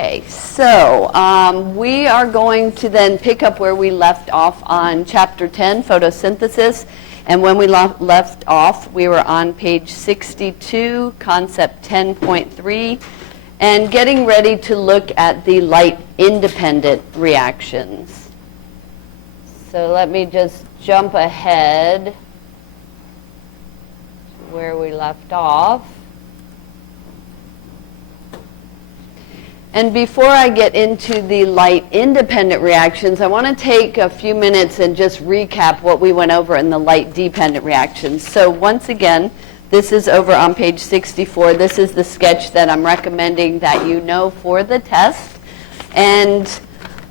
Okay, so we are going to then pick up where we left off on Chapter 10, Photosynthesis. And when we left off, we were on page 62, Concept 10.3, and getting ready to look at the light-independent reactions. So let me just jump ahead to where we left off. And before I get into the light-independent reactions, I want to take a few minutes and just recap what we went over in the light-dependent reactions. So once again, this is over on page 64. This is the sketch that I'm recommending that you know for the test. And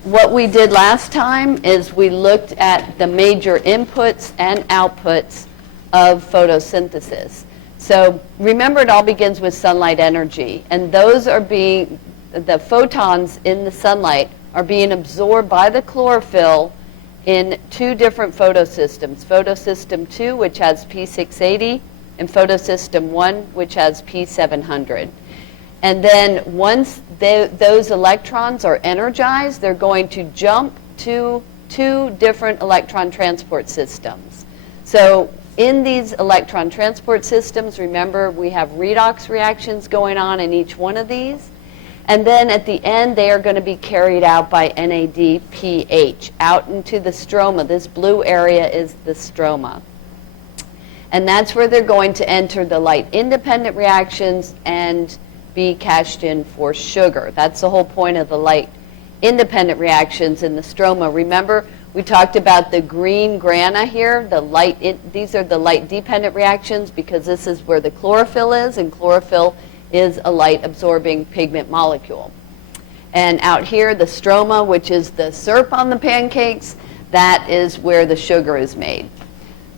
what we did last time is we looked at the major inputs and outputs of photosynthesis. So remember, it all begins with sunlight energy, and those are the photons in the sunlight are being absorbed by the chlorophyll in two different photosystems. Photosystem 2, which has P680, and photosystem 1, which has P700. And then once those electrons are energized, they're going to jump to two different electron transport systems. So in these electron transport systems, remember, we have redox reactions going on in each one of these. And then at the end, they are going to be carried out by NADPH out into the stroma. This blue area is the stroma. And that's where they're going to enter the light-independent reactions and be cashed in for sugar. That's the whole point of the light-independent reactions in the stroma. Remember, we talked about the green grana here. These are the light-dependent reactions because this is where the chlorophyll is, and chlorophyll is a light-absorbing pigment molecule. And out here, the stroma, which is the syrup on the pancakes, that is where the sugar is made.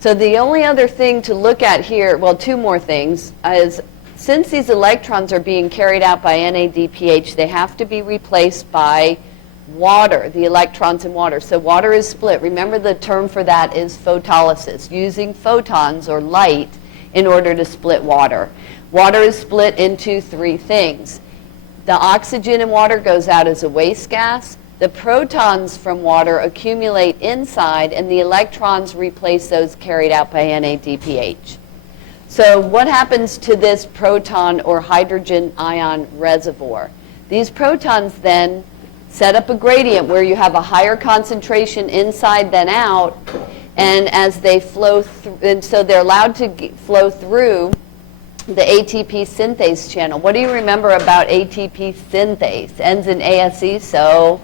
So the only other thing to look at here, well, two more things, is since these electrons are being carried out by NADPH, they have to be replaced by water, the electrons in water. So water is split. Remember, the term for that is photolysis, using photons or light in order to split water. Water is split into three things. The oxygen in water goes out as a waste gas. The protons from water accumulate inside, and the electrons replace those carried out by NADPH. So what happens to this proton or hydrogen ion reservoir? These protons then set up a gradient where you have a higher concentration inside than out, and as they flow through, and so they're allowed to flow through the ATP synthase channel. What do you remember about ATP synthase? Ends in ASE, so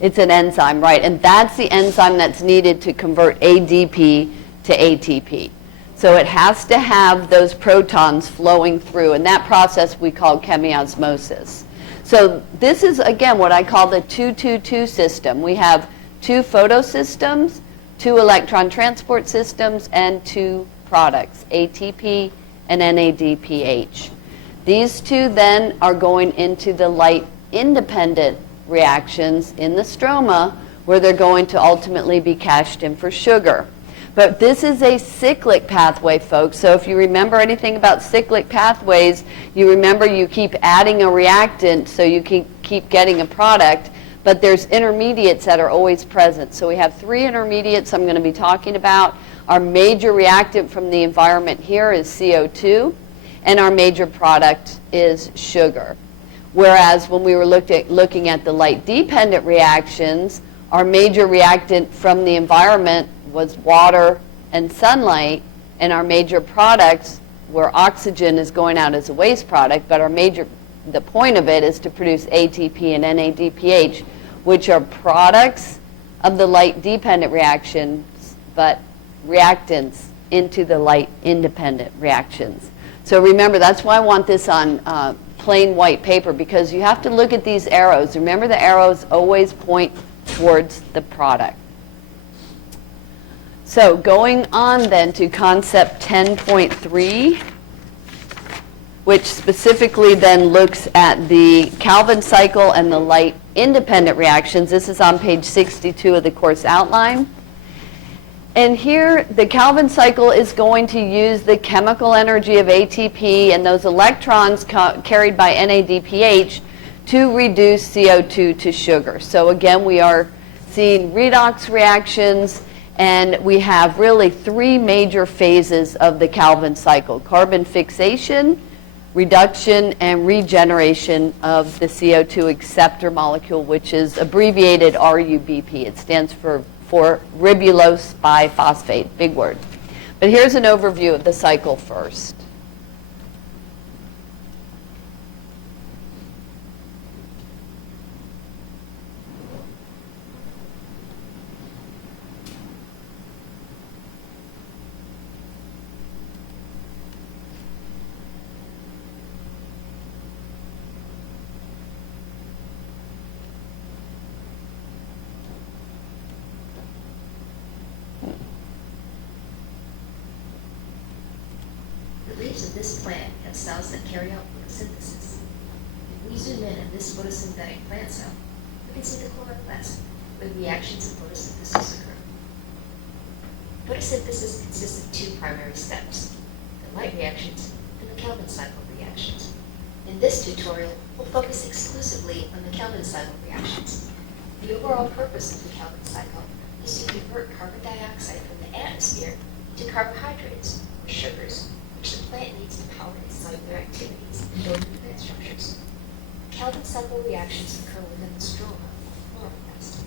it's an enzyme, right? And that's the enzyme that's needed to convert ADP to ATP. So it has to have those protons flowing through, and that process we call chemiosmosis. So this is, again, what I call the 2-2-2 system. We have two photosystems, two electron transport systems, and two products, ATP and NADPH. These two then are going into the light-independent reactions in the stroma, where they're going to ultimately be cashed in for sugar. But this is a cyclic pathway, folks. So if you remember anything about cyclic pathways, you remember you keep adding a reactant so you keep getting a product, but there's intermediates that are always present. So we have three intermediates I'm going to be talking about. Our major reactant from the environment here is CO2, and our major product is sugar. Whereas when we were looking at the light-dependent reactions, our major reactant from the environment was water and sunlight, and our major products where oxygen is going out as a waste product, but the point of it is to produce ATP and NADPH, which are products of the light-dependent reactions, but reactants into the light-independent reactions. So remember, that's why I want this on plain white paper, because you have to look at these arrows. Remember, the arrows always point towards the product. So going on then to concept 10.3, which specifically then looks at the Calvin cycle and the light-independent reactions. This is on page 62 of the course outline. And here, the Calvin cycle is going to use the chemical energy of ATP and those electrons carried by NADPH to reduce CO2 to sugar. So again, we are seeing redox reactions, and we have really three major phases of the Calvin cycle: carbon fixation, reduction, and regeneration of the CO2 acceptor molecule, which is abbreviated RUBP. It stands for ribulose biphosphate, big word. But here's an overview of the cycle first. The leaves of this plant have cells that carry out photosynthesis. If we zoom in on this photosynthetic plant cell, we can see the chloroplast, where reactions of photosynthesis occur. Photosynthesis consists of two primary steps: the light reactions and the Calvin cycle reactions. In this tutorial, we'll focus exclusively on the Calvin cycle reactions. The overall purpose of the Calvin cycle is to convert carbon dioxide from the atmosphere to carbohydrates, or sugars, which the plant needs to power its cellular activities and build new plant structures. Calvin cycle reactions occur within the stroma of chloroplast.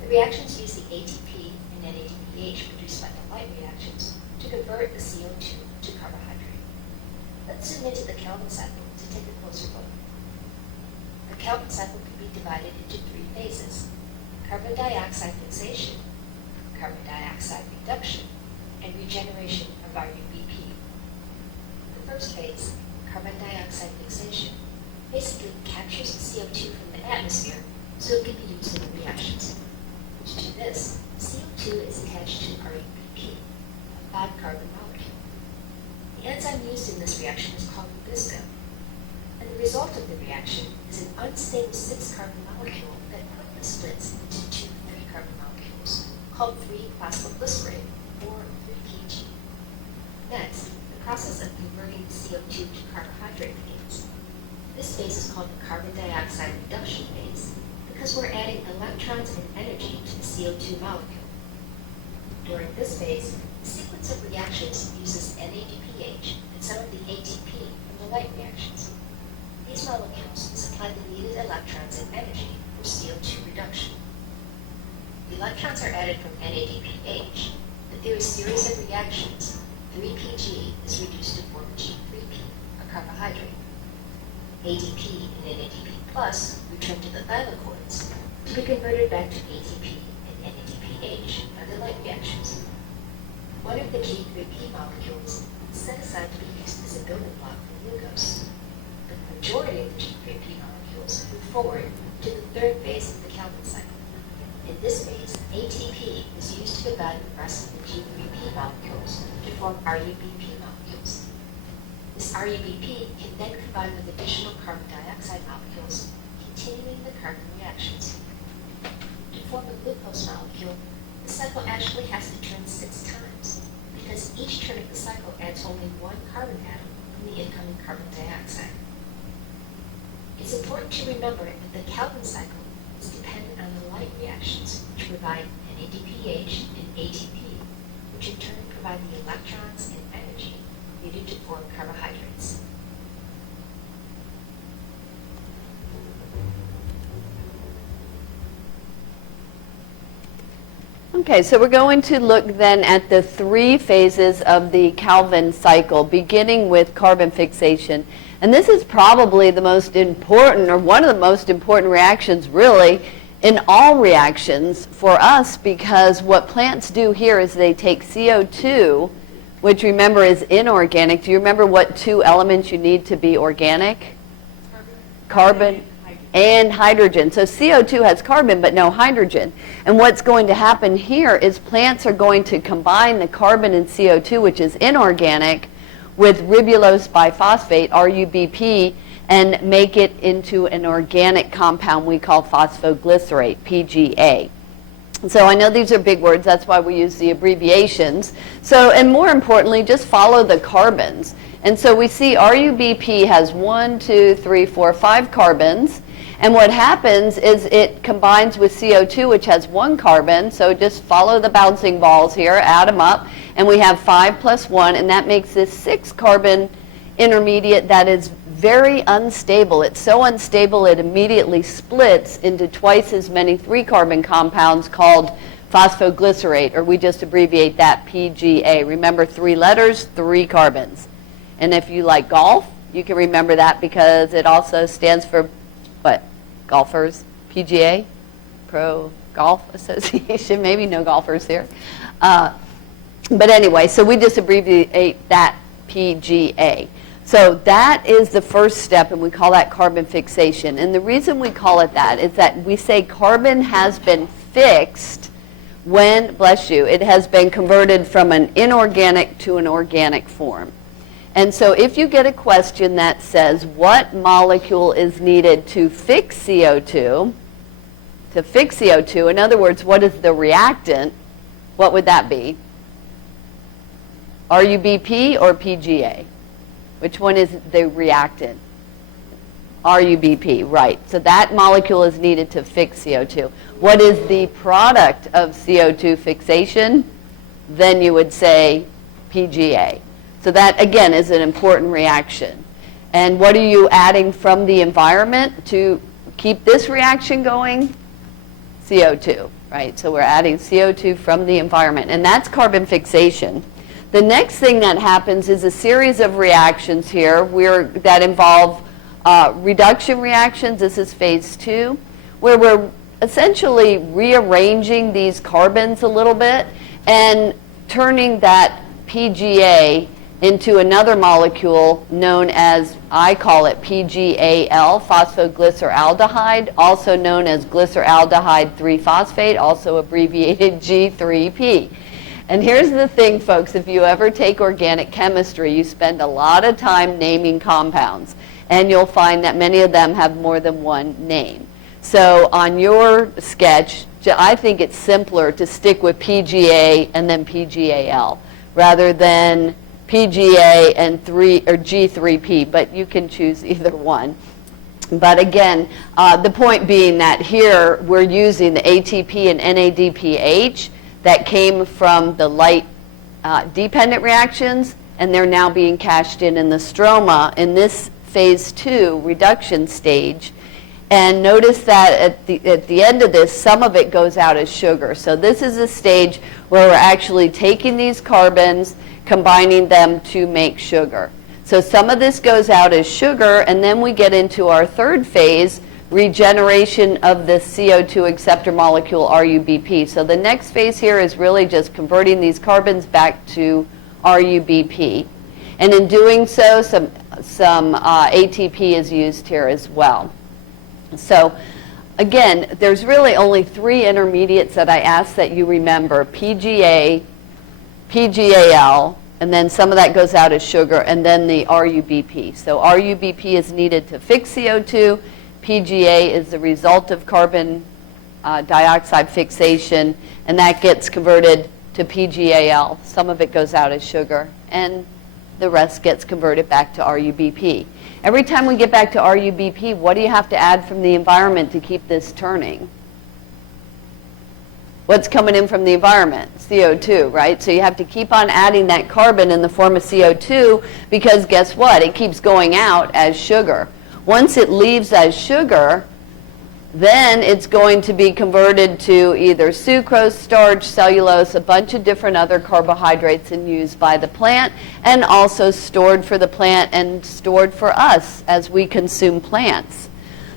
The reactions use the ATP and NADPH produced by the light reactions to convert the CO2 to carbohydrate. Let's zoom into the Calvin cycle to take a closer look. The Calvin cycle can be divided into three phases: carbon dioxide fixation, carbon dioxide reduction, and regeneration of RUBP. The first phase, carbon dioxide fixation, basically captures the CO2 from the atmosphere so it can be used in the reactions. To do this, CO2 is attached to RUBP, a 5-carbon molecule. The enzyme used in this reaction is called Rubisco, and the result of the reaction is an unstable 6-carbon molecule that quickly splits into two 3-carbon molecules called 3-phosphoglycerate, or 3PG. Next, the process of converting the CO2 to carbohydrate begins. This phase is called the carbon dioxide reduction phase because we're adding electrons and energy to the CO2 molecule. During this phase, the sequence of reactions uses NADPH and some of the ATP from the light reactions. These molecules supply the needed electrons and energy for CO2 reduction. The electrons are added from NADPH, but through a series of reactions, 3PG is reduced to form G3P, a carbohydrate. ADP and NADP plus return to the thylakoids to be converted back to ATP and NADPH by the light reactions. One of the G3P molecules is set aside to be used as a building block for glucose. The majority of the G3P molecules move forward to the third phase of the Calvin cycle. In this phase, ATP is used to combine the rest of the G3P molecules to form RUBP molecules. This RUBP can then combine with additional carbon dioxide molecules, continuing the carbon reactions. To form a glucose molecule, the cycle actually has to turn 6 times, because each turn of the cycle adds only one carbon atom from the incoming carbon dioxide. It's important to remember that the Calvin cycle is dependent on the light reactions, which provide NADPH and ATP, which in turn provide the electrons and energy needed to form carbohydrates. Okay, so we're going to look then at the three phases of the Calvin cycle, beginning with carbon fixation. And this is probably the most important, or one of the most important reactions, really, in all reactions for us, because what plants do here is they take CO2, which remember is inorganic. Do you remember what two elements you need to be organic? Carbon and hydrogen. So CO2 has carbon but no hydrogen. And what's going to happen here is plants are going to combine the carbon and CO2, which is inorganic, with ribulose biphosphate, RUBP, and make it into an organic compound we call phosphoglycerate, PGA. So I know these are big words, that's why we use the abbreviations. So, and more importantly, just follow the carbons. And so we see RUBP has 1, 2, 3, 4, 5 carbons, And what happens is it combines with CO2, which has 1 carbon. So just follow the bouncing balls here, add them up, and we have 5 plus 1, and that makes this 6 carbon intermediate that is very unstable. It's so unstable it immediately splits into twice as many 3 carbon compounds called phosphoglycerate, or we just abbreviate that PGA. Remember, 3 letters, 3 carbons. And if you like golf, you can remember that because it also stands for what? Golfers, PGA, Pro Golf Association. Maybe no golfers here. But anyway, so we just abbreviate that PGA. So that is the first step, and we call that carbon fixation. And the reason we call it that is that we say carbon has been fixed when, bless you, it has been converted from an inorganic to an organic form. And so if you get a question that says, what molecule is needed to fix CO2, in other words, what is the reactant, what would that be? RUBP or PGA? Which one is the reactant? RUBP, right. So that molecule is needed to fix CO2. What is the product of CO2 fixation? Then you would say PGA. So that, again, is an important reaction. And what are you adding from the environment to keep this reaction going? CO2, right? So we're adding CO2 from the environment, and that's carbon fixation. The next thing that happens is a series of reactions here that involve reduction reactions. This is phase 2, where we're essentially rearranging these carbons a little bit and turning that PGA into another molecule known as, I call it PGAL, phosphoglyceraldehyde, also known as glyceraldehyde 3-phosphate, also abbreviated G3P. And here's the thing, folks, if you ever take organic chemistry, you spend a lot of time naming compounds, and you'll find that many of them have more than one name. So on your sketch, I think it's simpler to stick with PGA and then PGAL, rather than PGA and G3P, but you can choose either one. But again, the point being that here we're using the ATP and NADPH that came from the light dependent reactions, and they're now being cashed in the stroma in this phase 2 reduction stage. And notice that at the end of this, some of it goes out as sugar. So this is a stage where we're actually taking these carbons, combining them to make sugar. So some of this goes out as sugar, and then we get into our third phase, regeneration of the CO2 acceptor molecule RUBP. So the next phase here is really just converting these carbons back to RUBP. And in doing so, some ATP is used here as well. So again, there's really only 3 intermediates that I ask that you remember: PGA, PGAL, and then some of that goes out as sugar, and then the RUBP. So RUBP is needed to fix CO2. PGA is the result of carbon dioxide fixation, and that gets converted to PGAL. Some of it goes out as sugar, and the rest gets converted back to RUBP. Every time we get back to RUBP, what do you have to add from the environment to keep this turning? What's coming in from the environment? CO2, right? So you have to keep on adding that carbon in the form of CO2, because guess what? It keeps going out as sugar. Once it leaves as sugar, then it's going to be converted to either sucrose, starch, cellulose, a bunch of different other carbohydrates, and used by the plant, and also stored for the plant and stored for us as we consume plants.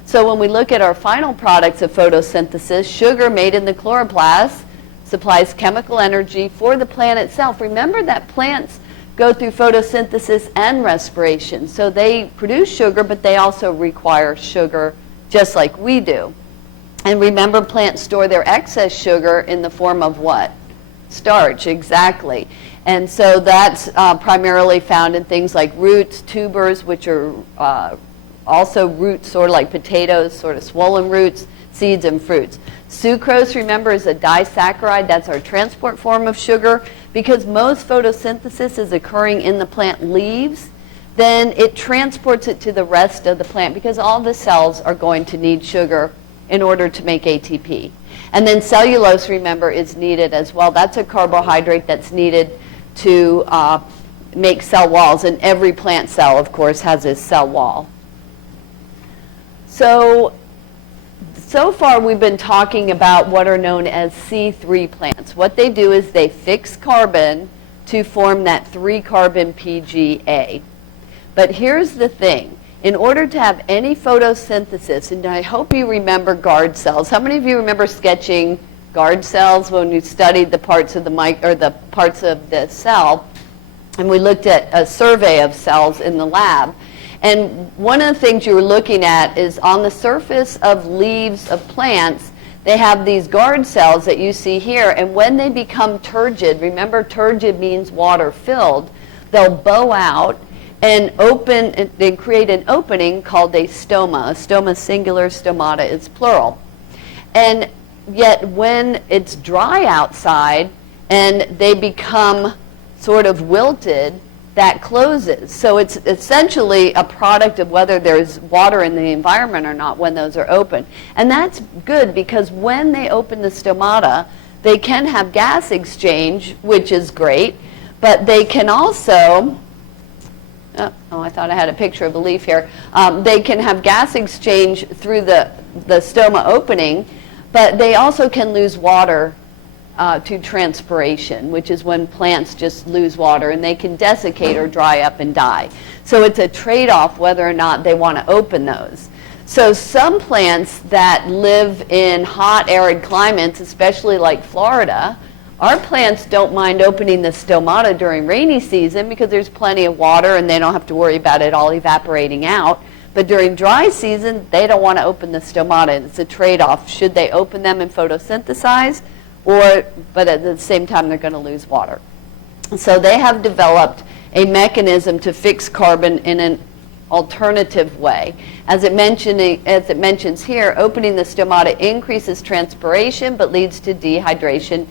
So when we look at our final products of photosynthesis, sugar made in the chloroplast supplies chemical energy for the plant itself. Remember that plants go through photosynthesis and respiration. So they produce sugar, but they also require sugar just like we do. And remember, plants store their excess sugar in the form of what? Starch, exactly. And so that's primarily found in things like roots, tubers, which are also roots, sort of like potatoes, sort of swollen roots, seeds, and fruits. Sucrose, remember, is a disaccharide. That's our transport form of sugar. Because most photosynthesis is occurring in the plant leaves, then it transports it to the rest of the plant because all the cells are going to need sugar in order to make ATP. And then cellulose, remember, is needed as well. That's a carbohydrate that's needed to make cell walls, and every plant cell, of course, has a cell wall. So far we've been talking about what are known as C3 plants. What they do is they fix carbon to form that 3-carbon PGA. But here's the thing. In order to have any photosynthesis, and I hope you remember guard cells. How many of you remember sketching guard cells when you studied the parts of the parts of the cell? And we looked at a survey of cells in the lab. And one of the things you were looking at is on the surface of leaves of plants, they have these guard cells that you see here. And when they become turgid, remember turgid means water filled, they'll bow out and open, they create an opening called a stoma. A stoma is singular, stomata is plural. And yet when it's dry outside and they become sort of wilted, that closes. So it's essentially a product of whether there's water in the environment or not when those are open. And that's good because when they open the stomata, they can have gas exchange, which is great, but they can also, oh, I thought I had a picture of a leaf here. They can have gas exchange through the stoma opening, but they also can lose water to transpiration, which is when plants just lose water and they can desiccate or dry up and die. So it's a trade-off whether or not they want to open those. So some plants that live in hot, arid climates, especially like Florida, our plants don't mind opening the stomata during rainy season because there's plenty of water and they don't have to worry about it all evaporating out. But during dry season, they don't want to open the stomata. It's a trade-off. Should they open them and photosynthesize? But at the same time, they're going to lose water. So they have developed a mechanism to fix carbon in an alternative way. As it mentions here, opening the stomata increases transpiration but leads to dehydration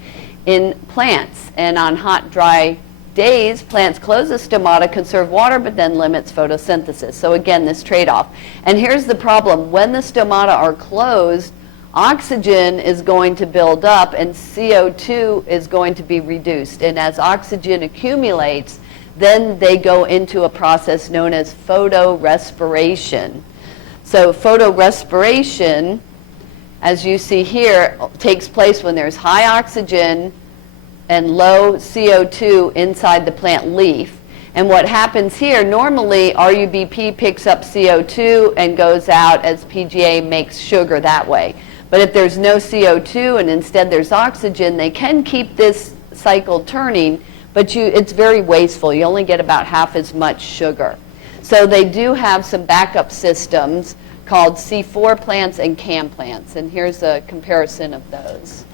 in plants. And on hot, dry days, plants close the stomata, conserve water, but then limits photosynthesis. So again, this trade-off. And here's the problem. When the stomata are closed, oxygen is going to build up and CO2 is going to be reduced. And as oxygen accumulates, then they go into a process known as photorespiration. So photorespiration, as you see here, takes place when there's high oxygen and low CO2 inside the plant leaf. And what happens here, normally RUBP picks up CO2 and goes out as PGA makes sugar that way. But if there's no CO2 and instead there's oxygen, they can keep this cycle turning, but it's very wasteful. You only get about half as much sugar. So they do have some backup systems called C4 plants and CAM plants. And here's a comparison of those.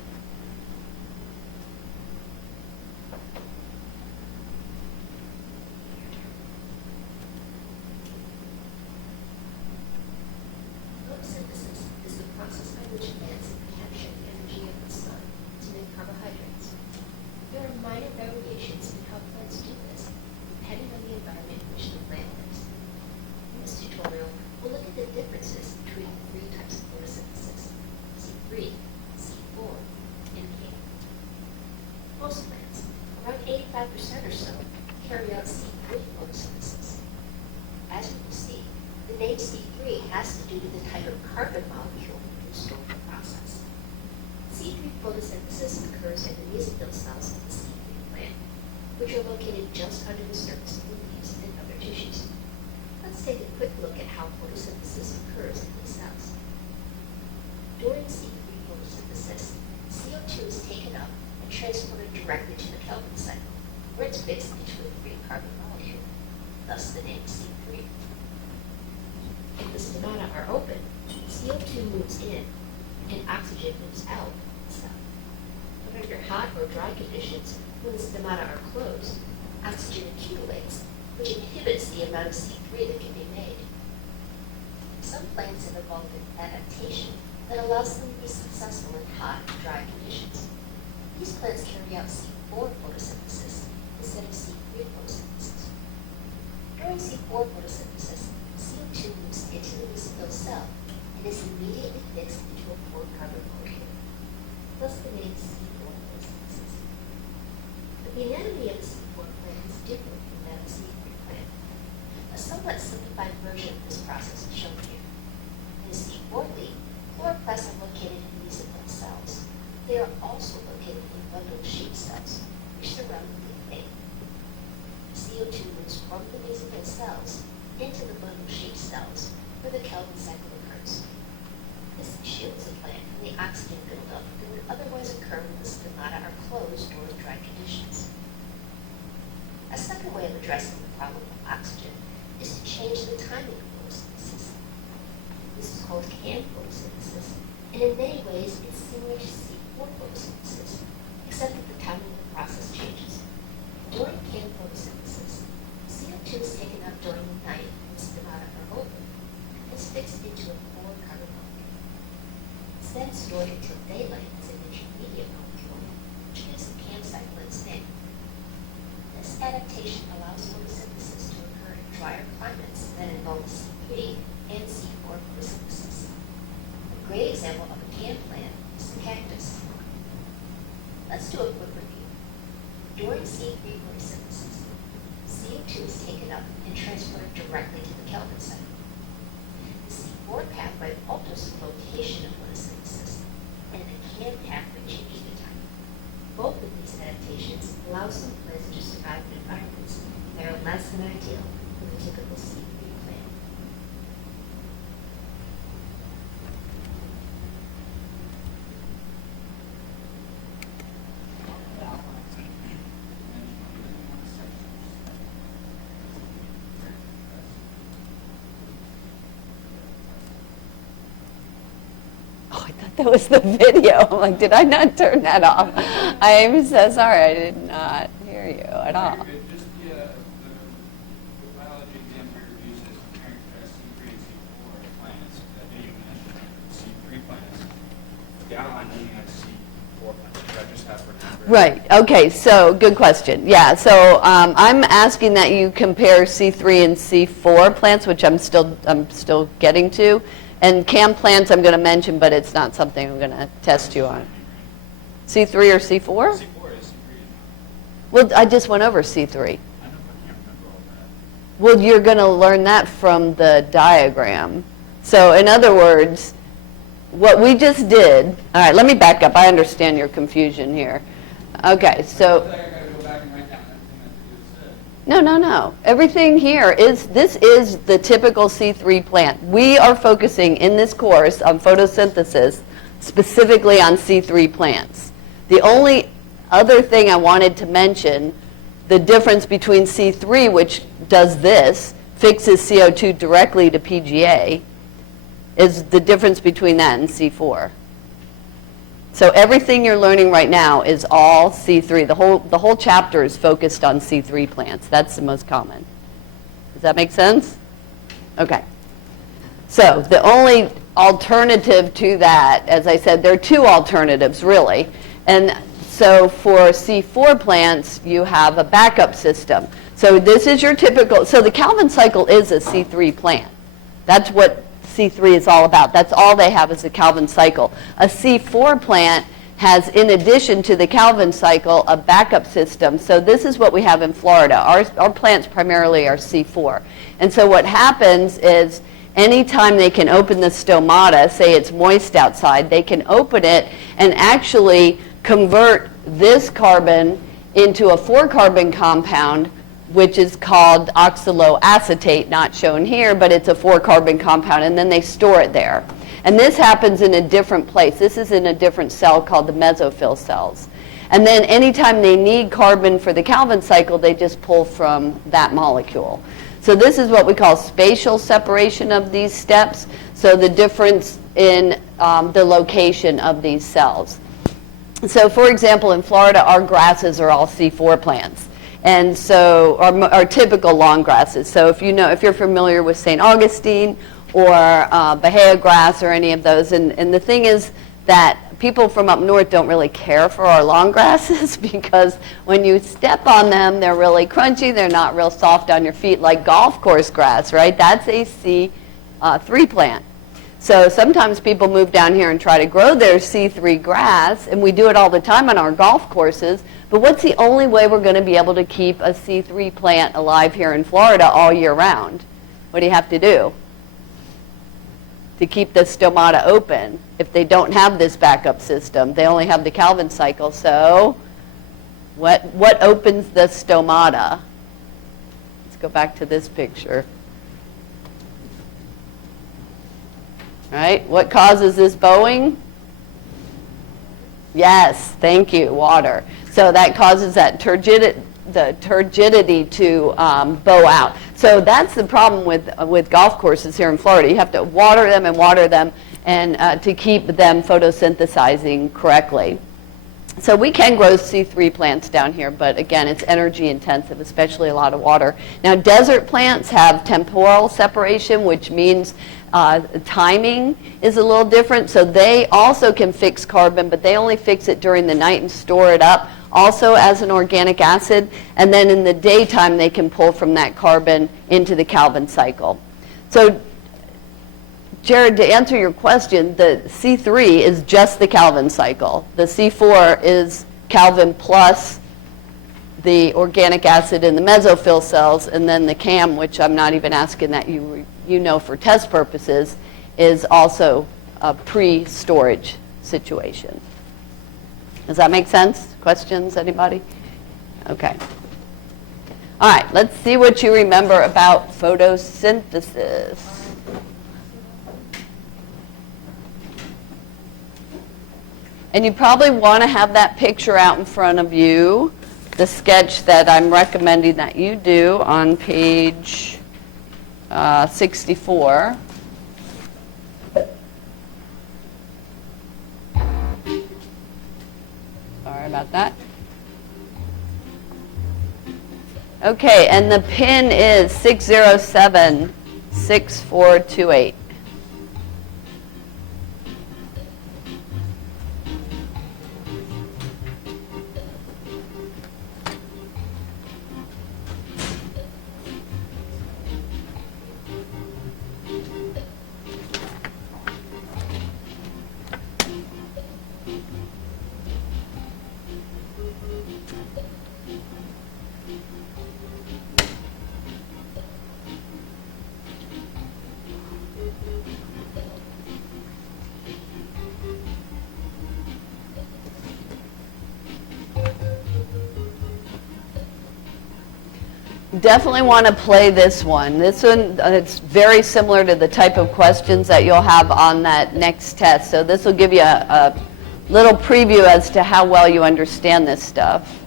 Photosynthesis is the process by which plants capture the energy of the sun to make carbohydrates. There are minor variations in how plants do this, depending on the environment in which the plant lives. In this tutorial, we'll look at the differences between the three types of photosynthesis: C3, C4, and CAM. Most plants, around 85% or so, carry out C3 photosynthesis. As we will see, the name C3 has to do with the type of carbon molecule used during the process. C3 photosynthesis occurs in the mesophyll cells of the C3 plant, which are located just under the surface of the leaves and other tissues. Let's take a quick look at how photosynthesis occurs in these cells. During C3 photosynthesis, CO2 is taken up and transported directly to the Kelvin cycle, where it's fixed into a 3-carbon molecule, thus the name C3. If the stomata are open, CO2 moves in and oxygen moves out of the cell. But under hot or dry conditions, when the stomata are closed, oxygen accumulates, which inhibits the amount of C3 that can be made. Some plants have evolved an adaptation that allows them to be successful in hot and dry conditions. These plants carry out C4 photosynthesis instead of C3 photosynthesis. During C4 photosynthesis, CO2 moves into the mesophyll cell and is immediately fixed into a 4-carbon molecule, thus the name C4 photosynthesis. But the anatomy of the C4 plant is different from that of the C3 plant. A somewhat simplified version of this process is shown here. In the C4 leaf, chloroplasts are located in mesophyll cells. They are also located in bundle sheath cells, which surround the leaf vein. CO2 moves from the mesophyll cells into the bundle sheath cells, where the Calvin cycle occurs. This shields the plant from the oxygen buildup that would otherwise occur when the stomata are closed or in dry conditions. A second way of addressing the problem of oxygen is to change the timing of photosynthesis. This is called canned photosynthesis, and in many ways it's similar to C4 photosynthesis, except that the timing of the process changes. During canned photosynthesis, CO2 is taken up during the night when stomata are open and is fixed into a 4-carbon molecule. It's then stored until daylight as an intermediate molecule, which gives the canned cycle its name. This adaptation allows photosynthesis to occur in drier climates that involve C3 and C4 photosynthesis. A great example of a canned plant is the cactus. Let's do a quick review. During C3 photosynthesis, CO2 is taken up and transported directly to the Calvin cycle. The C4 pathway alters the location of photosynthesis, and the canned pathway changes the time. Both of these adaptations allow some plants to survive in environments that are less than ideal for the typical C3 plant. Oh, I thought that was the video. I'm like, did I not turn that off? I am so sorry. I did not hear you at all. Very good. Just the biology exam for your reviews is comparing C3 and C4 plants. That video mentioned C3 plants. The outline only has C4 plants. Should I just have for number? Right. Okay. So good question. Yeah. So I'm asking that you compare C3 and C4 plants, which I'm still getting to. And CAM plants I'm going to mention, but it's not something I'm going to test you on. C3 or C4? C4 is C3. Well, I just went over C3. I know, but I can't remember all that. Well, you're going to learn that from the diagram. So in other words, what we just did, all right, let me back up. I understand your confusion here. Okay, so. I got to go back and write down everything that you said. No. Everything here this is the typical C3 plant. We are focusing in this course on photosynthesis, specifically on C3 plants. The only other thing I wanted to mention, the difference between C3, which does this, fixes CO2 directly to PGA, is the difference between that and C4. So everything you're learning right now is all C3. The whole chapter is focused on C3 plants. That's the most common. Does that make sense? Okay. So the only alternative to that, as I said, there are two alternatives really. And so for C4 plants, you have a backup system. So this is your typical, so the Calvin cycle is a C3 plant. That's what C3 is all about. That's all they have is a Calvin cycle. A C4 plant has, in addition to the Calvin cycle, a backup system. So this is what we have in Florida. Our plants primarily are C4. And so what happens is anytime they can open the stomata, say it's moist outside, they can open it and actually convert this carbon into a 4-carbon compound, which is called oxaloacetate, not shown here, but it's a 4-carbon compound, and then they store it there. And this happens in a different place. This is in a different cell called the mesophyll cells. And then anytime they need carbon for the Calvin cycle, they just pull from that molecule. So this is what we call spatial separation of these steps, so the difference in the location of these cells. So for example, in Florida, our grasses are all C4 plants. And so our typical long grasses. So if you're familiar with St. Augustine or Bahia grass or any of those, and the thing is that people from up north don't really care for our long grasses because when you step on them, they're really crunchy. They're not real soft on your feet like golf course grass, right? That's a C3 plant. So sometimes people move down here and try to grow their C3 grass, and we do it all the time on our golf courses. But what's the only way we're going to be able to keep a C3 plant alive here in Florida all year round? What do you have to do to keep the stomata open if they don't have this backup system? They only have the Calvin cycle. So what opens the stomata? Let's go back to this picture. Right? What causes this bowing? Yes, thank you, water. So that causes that turgidity to bow out. So that's the problem with golf courses here in Florida. You have to water them and to keep them photosynthesizing correctly. So we can grow C3 plants down here, but again, it's energy intensive, especially a lot of water. Now, desert plants have temporal separation, which means timing is a little different. So they also can fix carbon, but they only fix it during the night and store it up also as an organic acid. And then in the daytime, they can pull from that carbon into the Calvin cycle. So Jared, to answer your question, the C3 is just the Calvin cycle. The C4 is Calvin plus the organic acid in the mesophyll cells, and then the CAM, which I'm not even asking that you know for test purposes, is also a pre-storage situation. Does that make sense? Questions, anybody? Okay. All right, let's see what you remember about photosynthesis. And you probably want to have that picture out in front of you, the sketch that I'm recommending that you do on page 64. Sorry about that. Okay, and the pin is 607-6428. Definitely want to play this one. This one, it's very similar to the type of questions that you'll have on that next test. So this will give you a little preview as to how well you understand this stuff.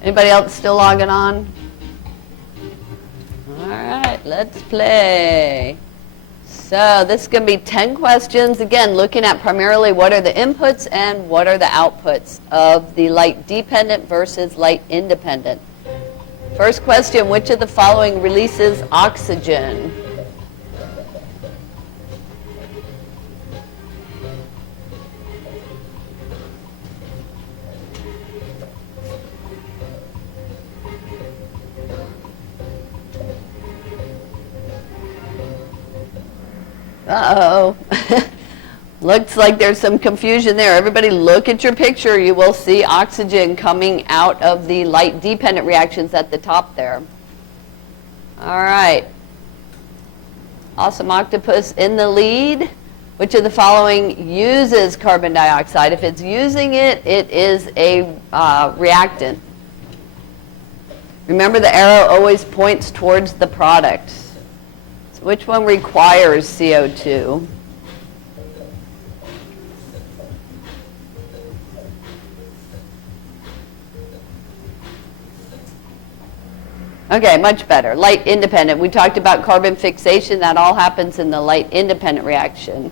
Anybody else still logging on? All right, let's play. So this is going to be 10 questions. Again, looking at primarily what are the inputs and what are the outputs of the light dependent versus light independent. First question, which of the following releases oxygen? Uh-oh. Looks like there's some confusion there. Everybody look at your picture. You will see oxygen coming out of the light-dependent reactions at the top there. All right. Awesome Octopus in the lead. Which of the following uses carbon dioxide? If it's using it, it is a reactant. Remember, the arrow always points towards the product. Which one requires CO2? Okay, much better. Light independent. We talked about carbon fixation. That all happens in the light independent reaction.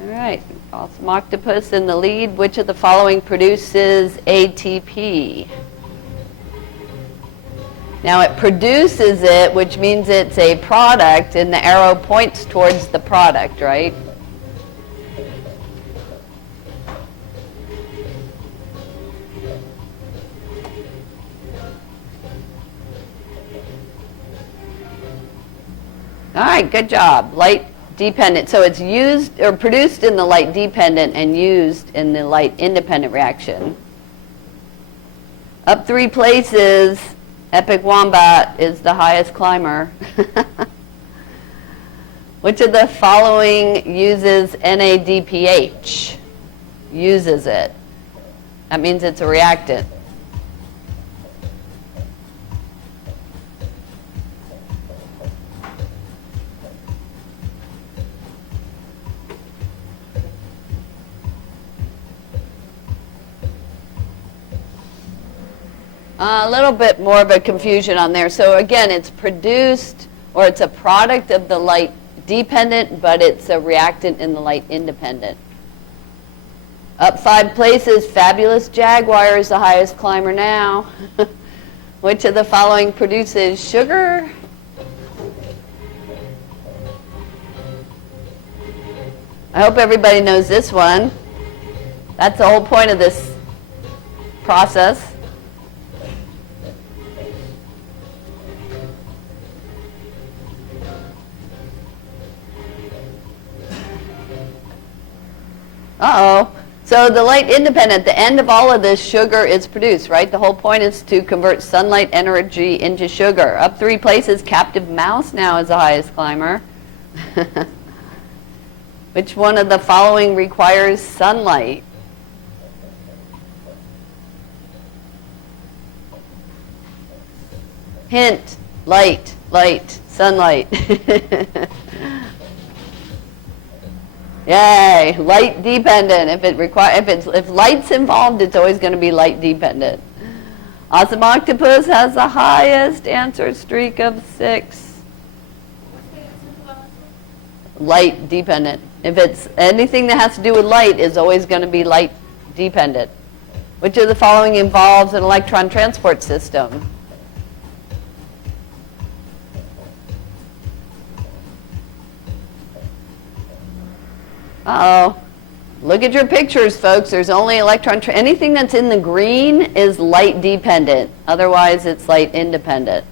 All right. Awesome octopus in the lead. Which of the following produces ATP? Now it produces it, which means it's a product, and the arrow points towards the product, right? All right, good job. Light dependent. So it's used or produced in the light dependent and used in the light independent reaction. Up 3 places, Epic Wombat is the highest climber. Which of the following uses NADPH? Uses it. That means it's a reactant. A little bit more of a confusion on there. So again, it's produced, or it's a product of the light dependent, but it's a reactant in the light independent. Up 5 places, Fabulous Jaguar is the highest climber now. Which of the following produces sugar? I hope everybody knows this one. That's the whole point of this process. Uh-oh. So the light independent, the end of all of this, sugar is produced, right? The whole point is to convert sunlight energy into sugar. Up 3 places, Captive Mouse now is the highest climber. Which one of the following requires sunlight? Hint, light, sunlight. Yay, light dependent. If light's involved, it's always going to be light dependent. Awesome octopus has the highest answer streak of 6. Light dependent. If it's anything that has to do with light, is always going to be light dependent. Which of the following involves an electron transport system? Uh-oh. Look at your pictures, folks. There's only electron. Anything that's in the green is light dependent. Otherwise, it's light independent.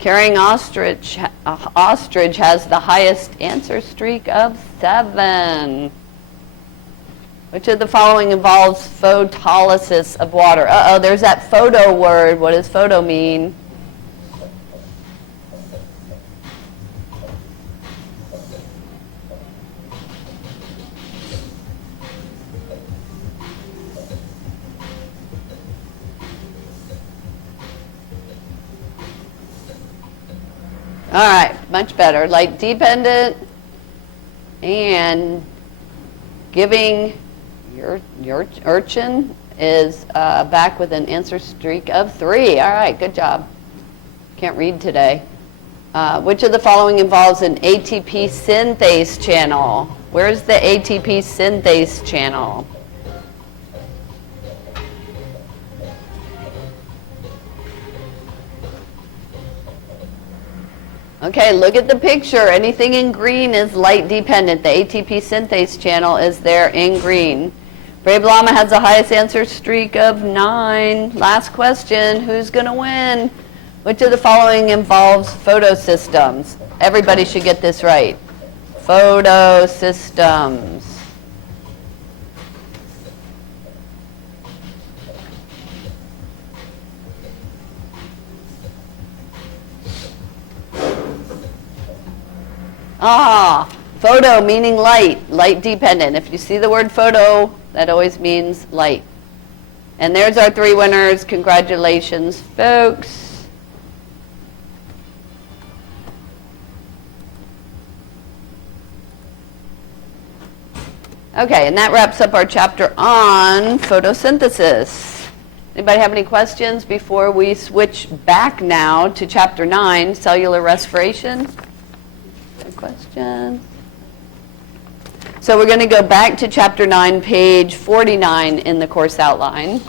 Carrying ostrich has the highest answer streak of 7. Which of the following involves photolysis of water? Uh-oh, there's that photo word. What does photo mean? All right, much better. Light dependent and giving your urchin is back with an answer streak of 3. All right, good job. Can't read today. Which of the following involves an ATP synthase channel? Where's the ATP synthase channel? Okay, look at the picture. Anything in green is light dependent. The ATP synthase channel is there in green. Brave Llama has the highest answer streak of 9. Last question, who's going to win? Which of the following involves photosystems? Everybody should get this right. Photosystems. Ah, photo meaning light, light dependent. If you see the word photo, that always means light. And there's our 3 winners. Congratulations, folks. Okay, and that wraps up our chapter on photosynthesis. Anybody have any questions before we switch back now to chapter 9, cellular respiration? Questions? So we're going to go back to Chapter 9, page 49 in the course outline.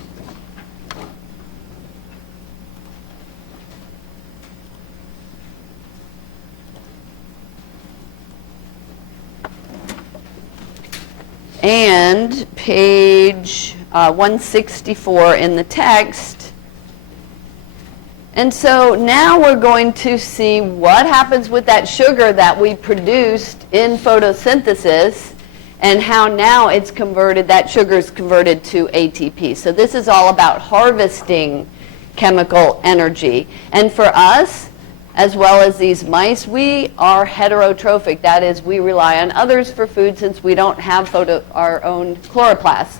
And page 164 in the text. And so now we're going to see what happens with that sugar that we produced in photosynthesis and how now it's converted, that sugar is converted to ATP. So this is all about harvesting chemical energy. And for us, as well as these mice, we are heterotrophic. That is, we rely on others for food since we don't have our own chloroplasts.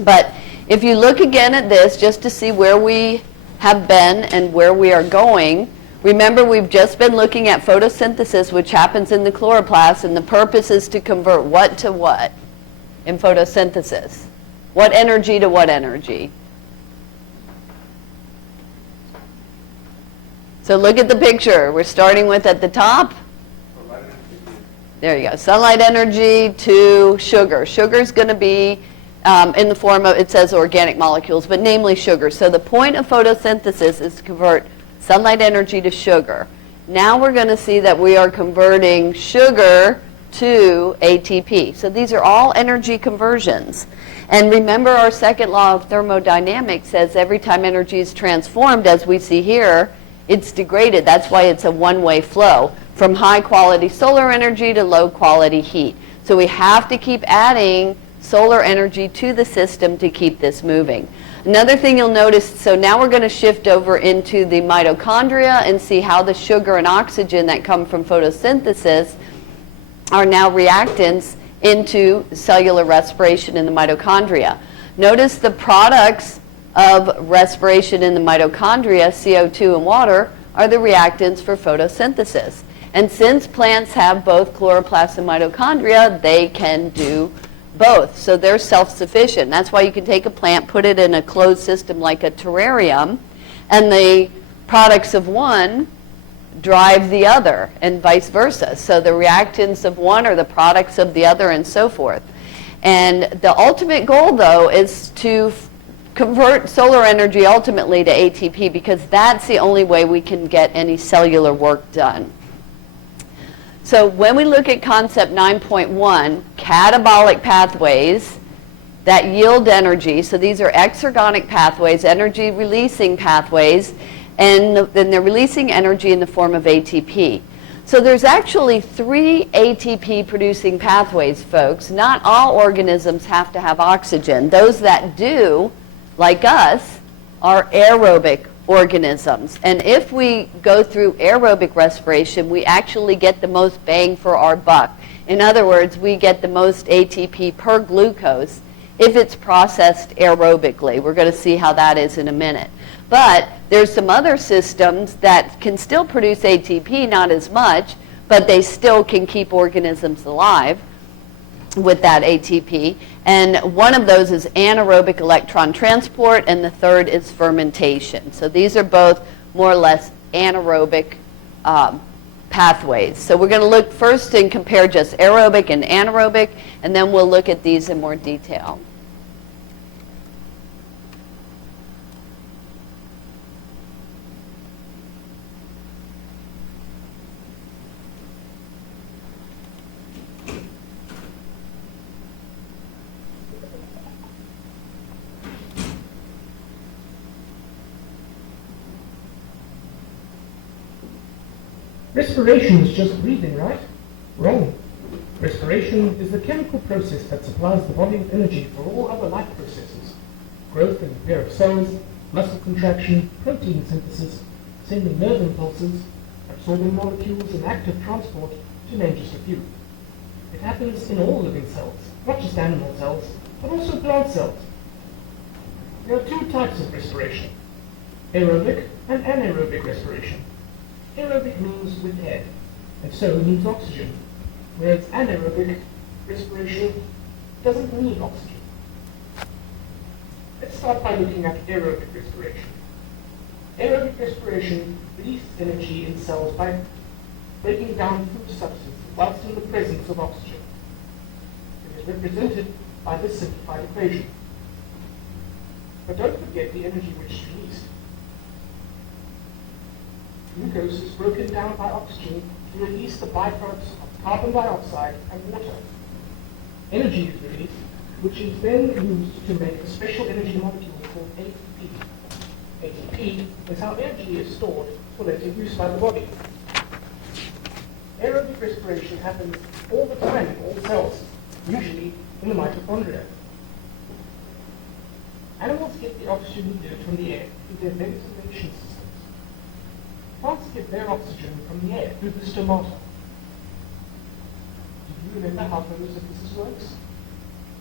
But if you look again at this, just to see where we have been and where we are going, remember we've just been looking at photosynthesis, which happens in the chloroplast, and the purpose is to convert what to what in photosynthesis? What energy to what energy? So look at the picture. We're starting with at the top. There you go. Sunlight energy to sugar. Sugar is going to be in the form of, it says organic molecules, but namely sugar. So the point of photosynthesis is to convert sunlight energy to sugar. Now we're going to see that we are converting sugar to ATP. So these are all energy conversions. And remember, our second law of thermodynamics says every time energy is transformed, as we see here, it's degraded. That's why it's a one-way flow from high quality solar energy to low quality heat. So we have to keep adding solar energy to the system to keep this moving. Another thing you'll notice, so now we're going to shift over into the mitochondria and see how the sugar and oxygen that come from photosynthesis are now reactants into cellular respiration in the mitochondria. Notice the products of respiration in the mitochondria, CO2 and water, are the reactants for photosynthesis. And since plants have both chloroplasts and mitochondria, they can do both. So they're self-sufficient. That's why you can take a plant, put it in a closed system like a terrarium, and the products of one drive the other, and vice versa. So the reactants of one are the products of the other, and so forth. And the ultimate goal, though, is to convert solar energy ultimately to ATP, because that's the only way we can get any cellular work done. So when we look at concept 9.1, catabolic pathways that yield energy, so these are exergonic pathways, energy releasing pathways, and then they're releasing energy in the form of ATP. So there's actually 3 ATP producing pathways, folks. Not all organisms have to have oxygen. Those that do, like us, are aerobic organisms. And if we go through aerobic respiration, we actually get the most bang for our buck. In other words, we get the most ATP per glucose if it's processed aerobically. We're going to see how that is in a minute. But there's some other systems that can still produce ATP, not as much, but they still can keep organisms alive with that ATP. And one of those is anaerobic electron transport, and the third is fermentation. So these are both more or less anaerobic pathways. So we're going to look first and compare just aerobic and anaerobic, and then we'll look at these in more detail. Respiration is just breathing, right? Wrong. Respiration is the chemical process that supplies the body with energy for all other life processes. Growth and repair of cells, muscle contraction, protein synthesis, sending nerve impulses, absorbing molecules, and active transport, to name just a few. It happens in all living cells, not just animal cells, but also plant cells. There are 2 types of respiration: aerobic and anaerobic respiration. Aerobic means with air, and so needs oxygen, whereas anaerobic respiration doesn't need oxygen. Let's start by looking at aerobic respiration. Aerobic respiration releases energy in cells by breaking down food substances whilst in the presence of oxygen. represented by this simplified equation. But don't forget the energy which is released. Glucose is broken down by oxygen to release the byproducts of carbon dioxide and water. Energy is released, which is then used to make a special energy molecule called ATP. ATP is how energy is stored for later use by the body. Aerobic respiration happens all the time in all cells, usually in the mitochondria. Animals get the oxygen needed from the air through their ventilation systems. Plants get their oxygen from the air through the stomata. Do you remember how photosynthesis works?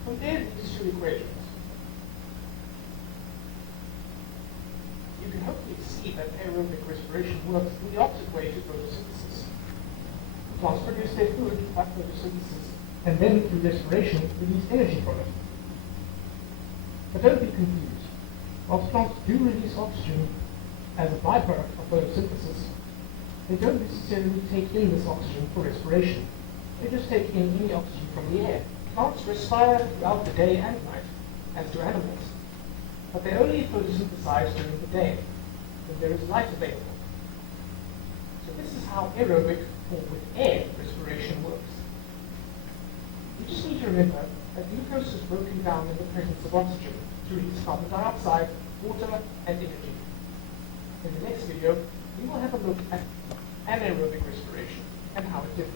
Compare these two equations. You can hopefully see that aerobic respiration works in the opposite way to photosynthesis. Plants produce their food by photosynthesis and then through respiration release energy from it. But don't be confused. Whilst plants do release oxygen as a byproduct of photosynthesis, they don't necessarily take in this oxygen for respiration. They just take in any oxygen from the air. Plants respire throughout the day and night, as do animals. But they only photosynthesize during the day, when there is light available. So this is how aerobic, or with air, respiration works. You just need to remember that glucose is broken down in the presence of oxygen to release carbon dioxide, water, and energy. In the next video, we will have a look at anaerobic respiration and how it differs.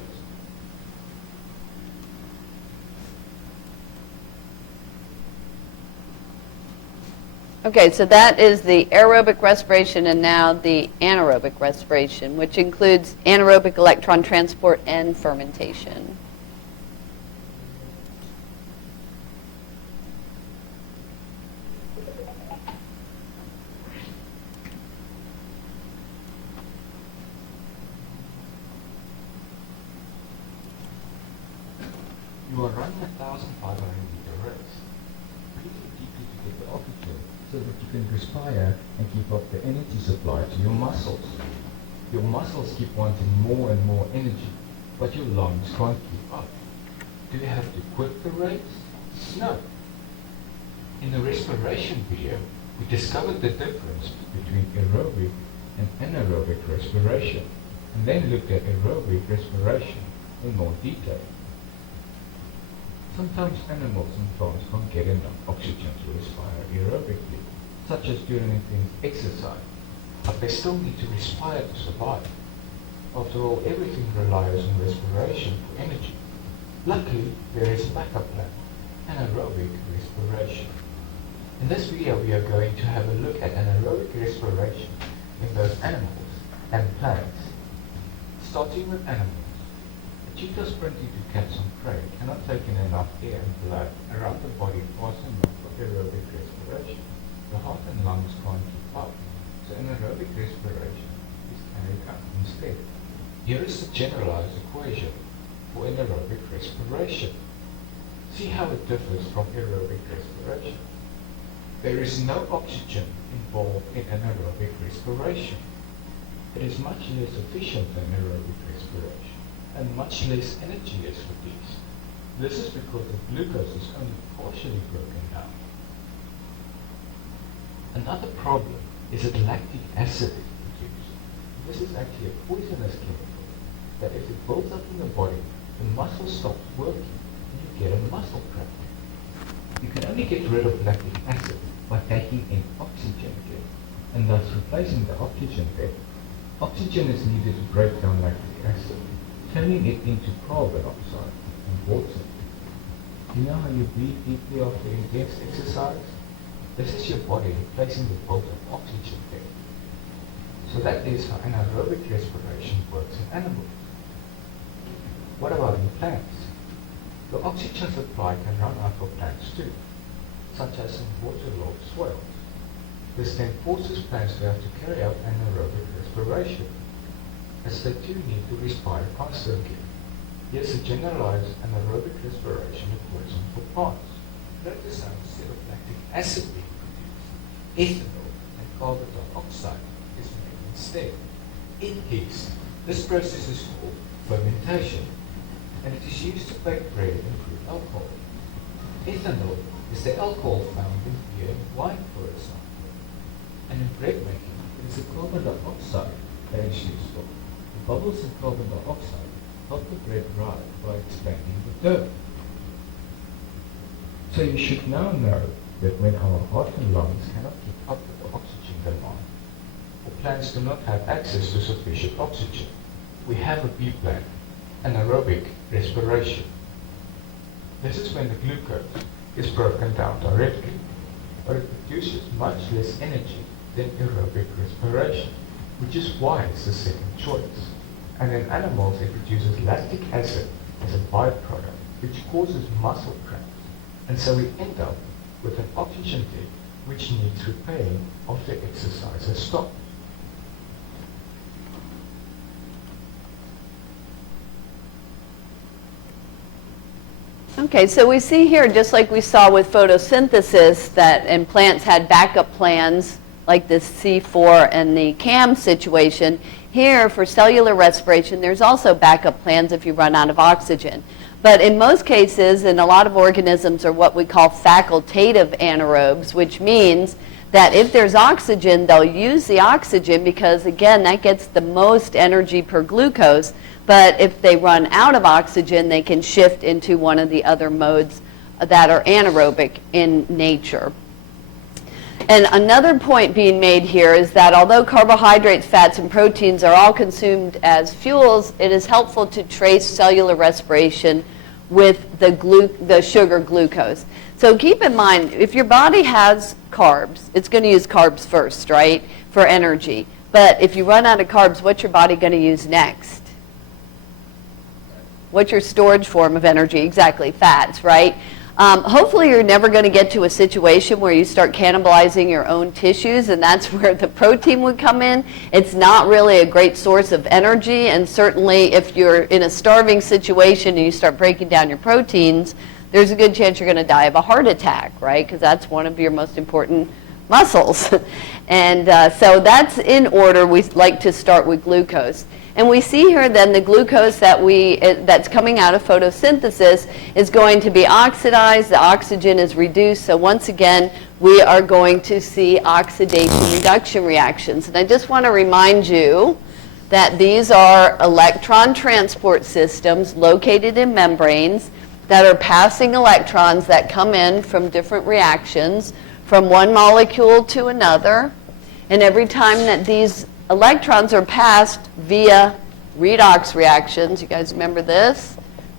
Okay, so that is the aerobic respiration and now the anaerobic respiration, which includes anaerobic electron transport and fermentation. You are running 1,500-meter race. Breathing deeply to get the oxygen so that you can respire and keep up the energy supply to your muscles. Your muscles keep wanting more and more energy, but your lungs can't keep up. Do you have to quit the race? No. In the respiration video, we discovered the difference between aerobic and anaerobic respiration, and then looked at aerobic respiration in more detail. Sometimes animals and plants can't get enough oxygen to respire aerobically, such as during exercise, but they still need to respire to survive. After all, everything relies on respiration for energy. Luckily, there is a backup plan, anaerobic respiration. In this video, we are going to have a look at anaerobic respiration in both animals and plants. Starting with animals. A cheetah sprinting to catch some prey cannot take in enough air and blood around the body fast enough for aerobic respiration. The heart and lungs can't keep up, so anaerobic respiration is carried out instead. Here is the generalized equation for anaerobic respiration. See how it differs from aerobic respiration. There is no oxygen involved in anaerobic respiration. It is much less efficient than aerobic respiration, and much less energy is released. This is because the glucose is only partially broken down. Another problem is that lactic acid is produced. This is actually a poisonous chemical that if it builds up in the body, the muscle stops working and you get a muscle cramp. You can only get rid of lactic acid by taking in oxygen again, and thus replacing the oxygen there. Oxygen is needed to break down lactic acid, turning it into carbon dioxide and water. You know how you breathe deeply after intense exercise? This is your body replacing the built-up oxygen there. So that is how anaerobic respiration works in animals. What about in plants? The oxygen supply can run out for plants too, such as in waterlogged soils. This then forces plants to have to carry out anaerobic respiration, as they too need to respire constantly. Here's a generalized anaerobic respiration equation for plants. Notice how instead of lactic acid being produced, ethanol and carbon dioxide is made instead. In yeast, this process is called fermentation, and it is used to bake bread and brew alcohol. Ethanol is the alcohol found in beer and wine, for example. And in bread making, it is the carbon dioxide that is used for. The bubbles in carbon dioxide help the bread rise by expanding the dough. So you should now know that when our heart and lungs cannot keep up with the oxygen demand, or plants do not have access to sufficient oxygen, we have a B plan, anaerobic respiration. This is when the glucose is broken down directly, but it produces much less energy than aerobic respiration, which is why it's the second choice. And in animals it produces lactic acid as a byproduct, which causes muscle cramps, and so we end up with an oxygen debt which needs repairing after exercise has stopped. Okay, so we see here, just like we saw with photosynthesis, that and plants had backup plans like this C4 and the CAM situation. Here, for cellular respiration, there's also backup plans if you run out of oxygen. But in most cases, and a lot of organisms are what we call facultative anaerobes, which means that if there's oxygen, they'll use the oxygen because, again, that gets the most energy per glucose. But if they run out of oxygen, they can shift into one of the other modes that are anaerobic in nature. And another point being made here is that although carbohydrates, fats, and proteins are all consumed as fuels, it is helpful to trace cellular respiration with the sugar glucose. So keep in mind, if your body has carbs, it's going to use carbs first, right, for energy. But if you run out of carbs, what's your body going to use next? What's your storage form of energy? Exactly, fats, right? Hopefully you're never going to get to a situation where you start cannibalizing your own tissues, and that's where the protein would come in. It's not really a great source of energy, and certainly if you're in a starving situation and you start breaking down your proteins, there's a good chance you're going to die of a heart attack, right? Because that's one of your most important muscles. And so that's in order. We like to start with glucose. And we see here then the glucose that's coming out of photosynthesis is going to be oxidized. The oxygen is reduced. So once again, we are going to see oxidation reduction reactions. And I just want to remind you that these are electron transport systems located in membranes that are passing electrons that come in from different reactions from one molecule to another. And every time that these electrons are passed via redox reactions, you guys remember this?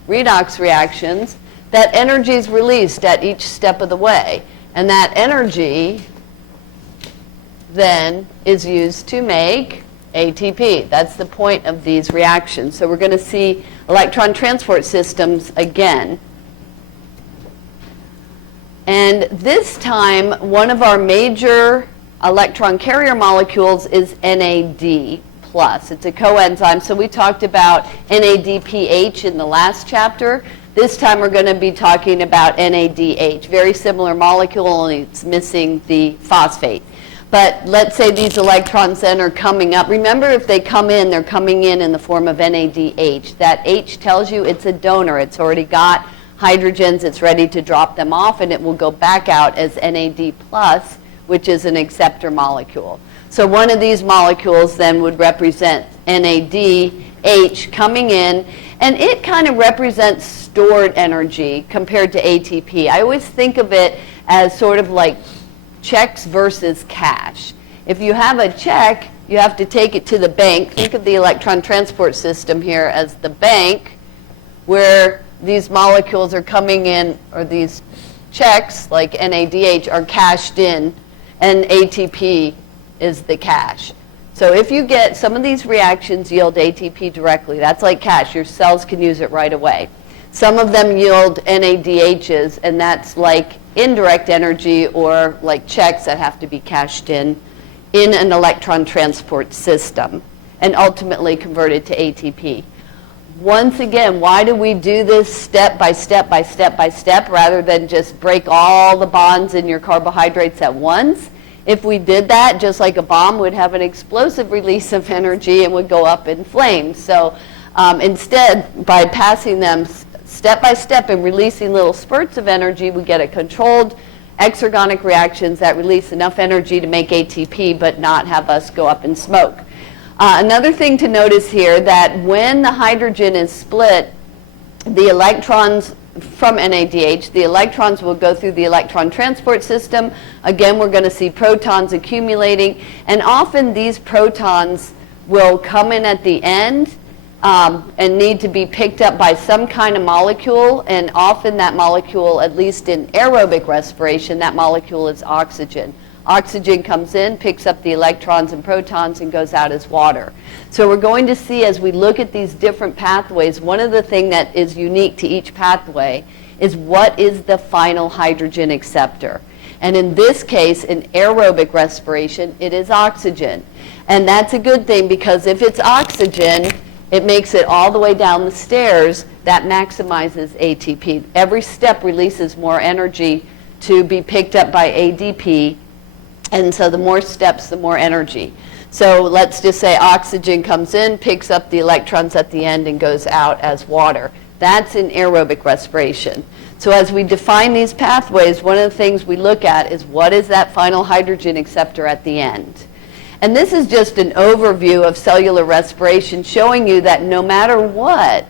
Redox reactions, that energy is released at each step of the way. And that energy then is used to make ATP. That's the point of these reactions. So we're going to see electron transport systems again. And this time, one of our major electron carrier molecules is NAD+. It's a coenzyme. So we talked about NADPH in the last chapter. This time we're going to be talking about NADH. Very similar molecule, only it's missing the phosphate. But let's say these electrons then are coming up. Remember, if they come in, they're coming in the form of NADH. That H tells you it's a donor. It's already got hydrogens. It's ready to drop them off, and it will go back out as NAD+, which is an acceptor molecule. So one of these molecules then would represent NADH coming in, and it kind of represents stored energy compared to ATP. I always think of it as sort of like checks versus cash. If you have a check, you have to take it to the bank. Think of the electron transport system here as the bank, where these molecules are coming in, or these checks like NADH are cashed in, and ATP is the cash. So if you get some of these reactions yield ATP directly, that's like cash. Your cells can use it right away. Some of them yield NADHs, and that's like indirect energy, or like checks that have to be cashed in an electron transport system and ultimately converted to ATP. Once again, why do we do this step by step by step by step rather than just break all the bonds in your carbohydrates at once? If we did that, just like a bomb would have an explosive release of energy and would go up in flames. So instead, by passing them step by step in releasing little spurts of energy, we get a controlled exergonic reactions that release enough energy to make ATP but not have us go up in smoke. Another thing to notice here, that when the hydrogen is split, the electrons from NADH, the electrons will go through the electron transport system. Again, we're going to see protons accumulating, and often these protons will come in at the end and need to be picked up by some kind of molecule, and often that molecule, at least in aerobic respiration, that molecule is oxygen. Oxygen comes in, picks up the electrons and protons, and goes out as water. So we're going to see, as we look at these different pathways, one of the things that is unique to each pathway is what is the final hydrogen acceptor. And in this case, in aerobic respiration, it is oxygen. And that's a good thing, because if it's oxygen, it makes it all the way down the stairs. That maximizes ATP. Every step releases more energy to be picked up by ADP. And so the more steps, the more energy. So let's just say oxygen comes in, picks up the electrons at the end, and goes out as water. That's in aerobic respiration. So as we define these pathways, one of the things we look at is what is that final hydrogen acceptor at the end. And this is just an overview of cellular respiration, showing you that no matter what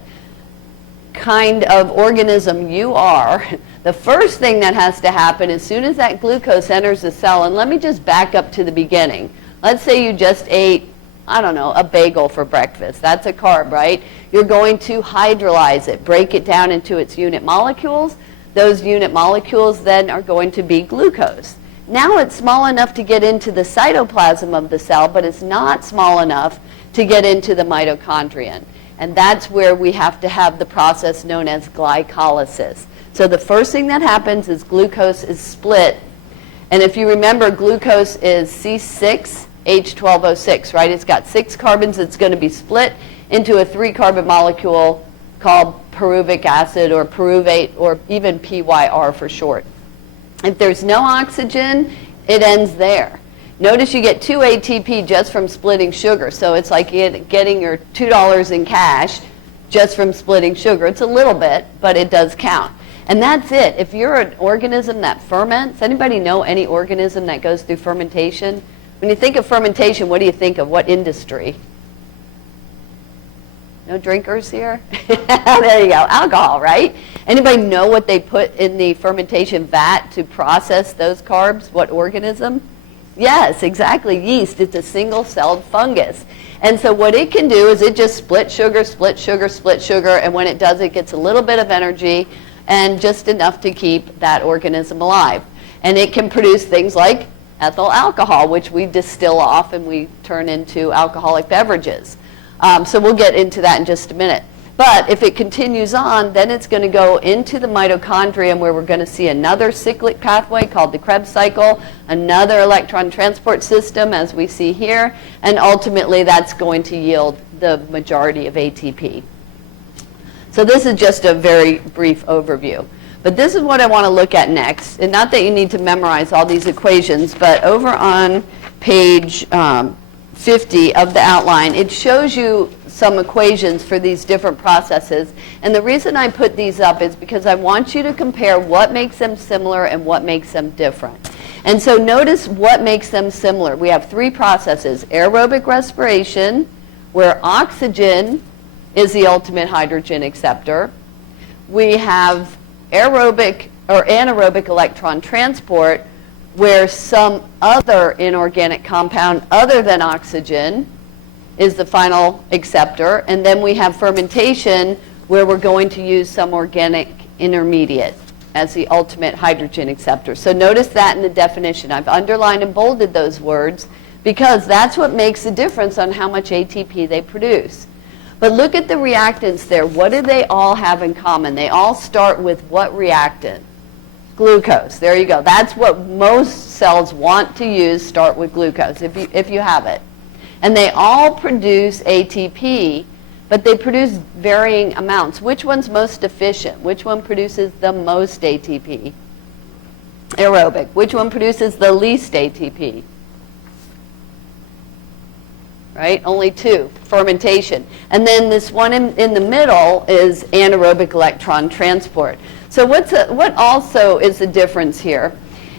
kind of organism you are, the first thing that has to happen as soon as that glucose enters the cell, and let me just back up to the beginning. Let's say you just ate, I don't know, a bagel for breakfast. That's a carb, right? You're going to hydrolyze it, break it down into its unit molecules. Those unit molecules then are going to be glucose. Now it's small enough to get into the cytoplasm of the cell, but it's not small enough to get into the mitochondrion. And that's where we have to have the process known as glycolysis. So the first thing that happens is glucose is split. And if you remember, glucose is C6H12O6, right? It's got 6 carbons. It's going to be split into a 3-carbon molecule called pyruvic acid or pyruvate, or even PYR for short. If there's no oxygen, it ends there. Notice you get 2 ATP just from splitting sugar. So it's like getting your $2 in cash just from splitting sugar. It's a little bit, but it does count. And that's it. If you're an organism that ferments, anybody know any organism that goes through fermentation? When you think of fermentation, what do you think of? What industry? No drinkers here? There you go. Alcohol, right? Anybody know what they put in the fermentation vat to process those carbs? What organism? Yes, exactly. Yeast. It's a single-celled fungus. And so what it can do is it just split sugar, split sugar, split sugar, and when it does, it gets a little bit of energy and just enough to keep that organism alive. And it can produce things like ethyl alcohol, which we distill off and we turn into alcoholic beverages. So we'll get into that in just a minute. But if it continues on, then it's going to go into the mitochondrium, where we're going to see another cyclic pathway called the Krebs cycle, another electron transport system, as we see here, and ultimately that's going to yield the majority of ATP. So this is just a very brief overview. But this is what I want to look at next. And not that you need to memorize all these equations, but over on page 50 of the outline, it shows you some equations for these different processes. And the reason I put these up is because I want you to compare what makes them similar and what makes them different. And so notice what makes them similar. We have 3 processes: aerobic respiration, where oxygen is the ultimate hydrogen acceptor. We have aerobic or anaerobic electron transport, where some other inorganic compound other than oxygen is the final acceptor. And then we have fermentation, where we're going to use some organic intermediate as the ultimate hydrogen acceptor. So notice that in the definition. I've underlined and bolded those words because that's what makes the difference on how much ATP they produce. But look at the reactants there. What do they all have in common? They all start with what reactant? Glucose. There you go. That's what most cells want to use, start with glucose, if you have it. And they all produce ATP, but they produce varying amounts. Which one's most efficient? Which one produces the most ATP? Aerobic. Which one produces the least ATP? right? Only two, fermentation. And then this one in the middle is anaerobic electron transport. So what also is the difference here?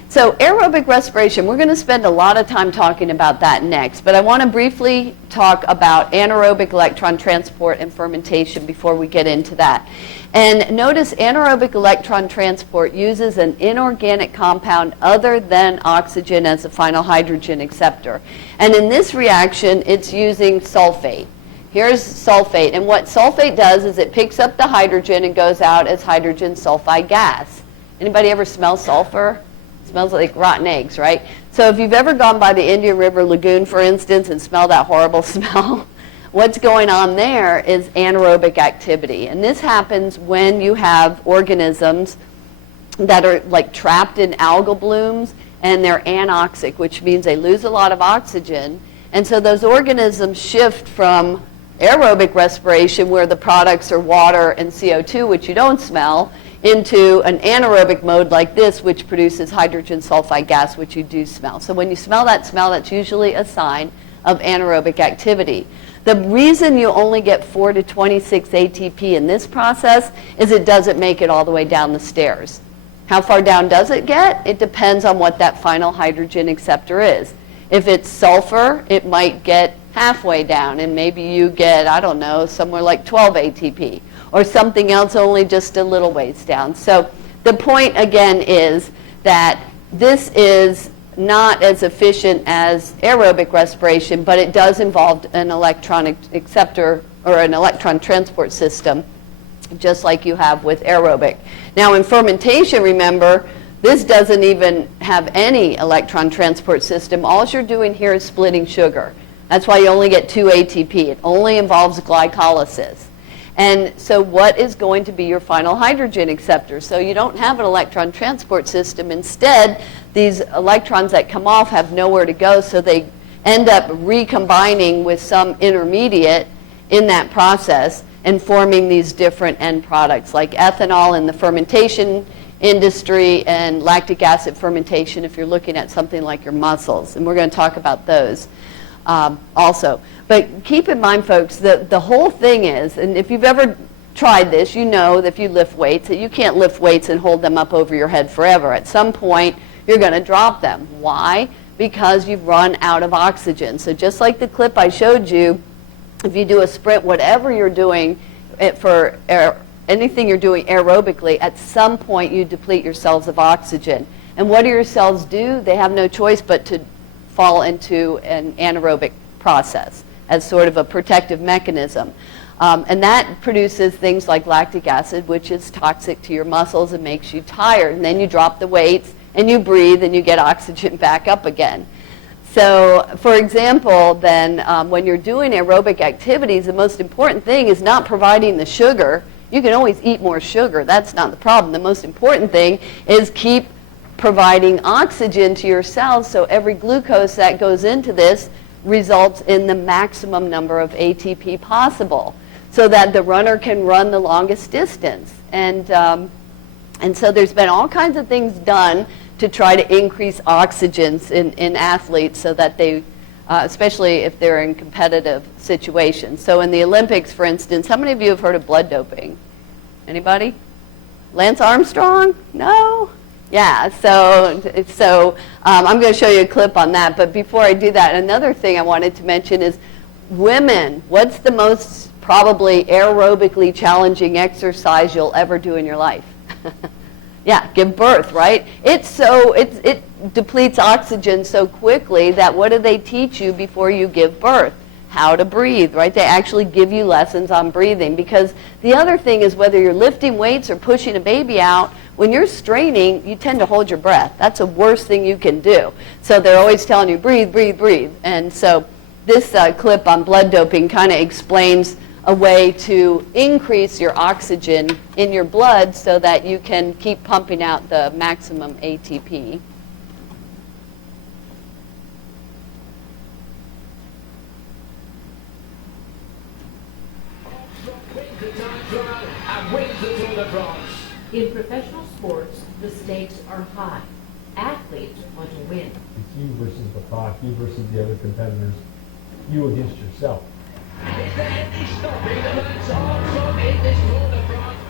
So aerobic respiration, we're going to spend a lot of time talking about that next, but I want to briefly talk about anaerobic electron transport and fermentation before we get into that. And notice anaerobic electron transport uses an inorganic compound other than oxygen as a final hydrogen acceptor. And in this reaction, it's using sulfate. Here's sulfate, and what sulfate does is it picks up the hydrogen and goes out as hydrogen sulfide gas. Anybody ever smell sulfur? It smells like rotten eggs, right? So if you've ever gone by the Indian River Lagoon, for instance, and smelled that horrible smell, what's going on there is anaerobic activity. And this happens when you have organisms that are like trapped in algal blooms and they're anoxic, which means they lose a lot of oxygen. And so those organisms shift from aerobic respiration, where the products are water and CO2, which you don't smell, into an anaerobic mode like this, which produces hydrogen sulfide gas, which you do smell. So when you smell, that's usually a sign of anaerobic activity. The reason you only get 4 to 26 ATP in this process is it doesn't make it all the way down the stairs. How far down does it get? It depends on what that final hydrogen acceptor is. If it's sulfur, it might get halfway down, and maybe you get, I don't know, somewhere like 12 ATP, or something else only just a little ways down. So the point, again, is that this is not as efficient as aerobic respiration, but it does involve an electron acceptor or an electron transport system, just like you have with aerobic. Now in fermentation, remember, this doesn't even have any electron transport system. All you're doing here is splitting sugar. That's why you only get 2 ATP. It only involves glycolysis. And so what is going to be your final hydrogen acceptor? So you don't have an electron transport system. Instead, these electrons that come off have nowhere to go, so they end up recombining with some intermediate in that process and forming these different end products, like ethanol in the fermentation industry and lactic acid fermentation if you're looking at something like your mussels. And we're going to talk about those also. But keep in mind, folks, that the whole thing is, and if you've ever tried this, you know that if you lift weights, that you can't lift weights and hold them up over your head forever. At some point, you're going to drop them. Why? Because you've run out of oxygen. So just like the clip I showed you, if you do a sprint, whatever you're doing for anything you're doing aerobically, at some point you deplete your cells of oxygen. And what do your cells do? They have no choice but to fall into an anaerobic process as sort of a protective mechanism. And that produces things like lactic acid, which is toxic to your muscles and makes you tired. And then you drop the weights and you breathe and you get oxygen back up again. So, for example, then when you're doing aerobic activities, the most important thing is not providing the sugar. You can always eat more sugar. That's not the problem. The most important thing is keep providing oxygen to your cells, so every glucose that goes into this results in the maximum number of ATP possible, so that the runner can run the longest distance. And so there's been all kinds of things done to try to increase oxygens in athletes so that they, especially if they're in competitive situations. So in the Olympics, for instance, how many of you have heard of blood doping? Anybody? Lance Armstrong? No? Yeah, so I'm going to show you a clip on that. But before I do that, another thing I wanted to mention is women. What's the most probably aerobically challenging exercise you'll ever do in your life? Yeah, give birth, right? It depletes oxygen so quickly that what do they teach you before you give birth? How to breathe, right? They actually give you lessons on breathing, because the other thing is whether you're lifting weights or pushing a baby out, when you're straining, you tend to hold your breath. That's the worst thing you can do. So they're always telling you, breathe, breathe, breathe. And so this clip on blood doping kind of explains a way to increase your oxygen in your blood so that you can keep pumping out the maximum ATP. In professional sports, the stakes are high. Athletes want to win. It's you versus the clock, you versus the other competitors. you against yourself.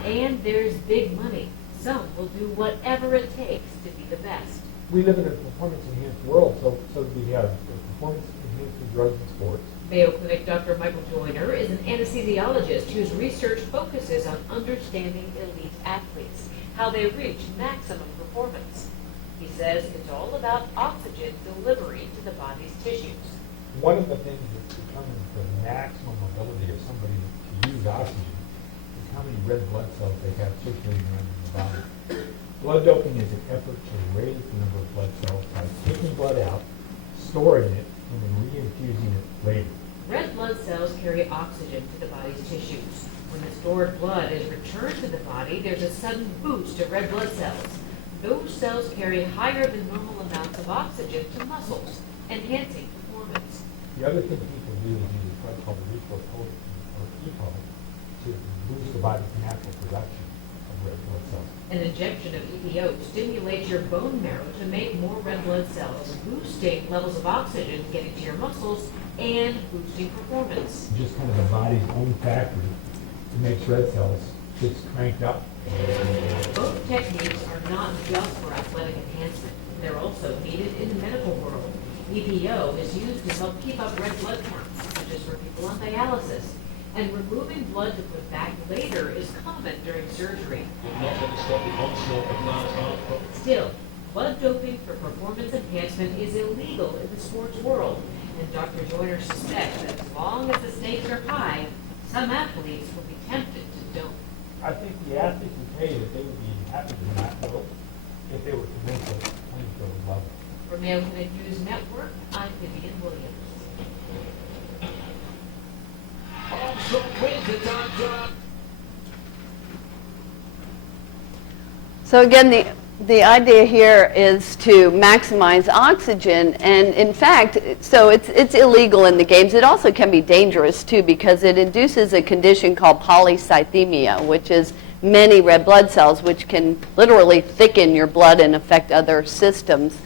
And there's big money. Some will do whatever it takes to be the best. We live in a performance-enhanced world, so we have performance-enhancing drugs in sports. Mayo Clinic Dr. Michael Joyner is an anesthesiologist whose research focuses on understanding elite athletes, how they reach maximum performance. He says it's all about oxygen delivery to the body's tissues. One of the things that determines the maximum ability of somebody to use oxygen is how many red blood cells they have circulating around in the body. Blood doping is an effort to raise the number of blood cells by taking blood out, storing it, and then reinfusing it later. Red blood cells carry oxygen to the body's tissues. When the stored blood is returned to the body, there's a sudden boost of red blood cells. Those cells carry higher than normal amounts of oxygen to muscles, enhancing performance. The other thing people do is use a drug called erythropoietin, or EPO, to boost the body's natural production of red blood cells. An injection of EPO stimulates your bone marrow to make more red blood cells, boosting levels of oxygen getting to your muscles and boosting performance. Just kind of the body's own factory that makes red cells gets cranked up. Both techniques are not just for athletic enhancement. They're also needed in the medical world. EPO is used to help keep up red blood counts, such as for people on dialysis. And removing blood to put back later is common during surgery. Still, blood doping for performance enhancement is illegal in the sports world. And Dr. Joyner suspects that as long as the stakes are high, some athletes will be tempted to dope. I think the athletes would tell you that they would be happy to not know if they were convinced that the playing field was level. For Mayo Clinic News Network, I'm Vivian Williams. So again, the idea here is to maximize oxygen, and in fact, so it's illegal in the games. It also can be dangerous too, because it induces a condition called polycythemia, which is many red blood cells, which can literally thicken your blood and affect other systems.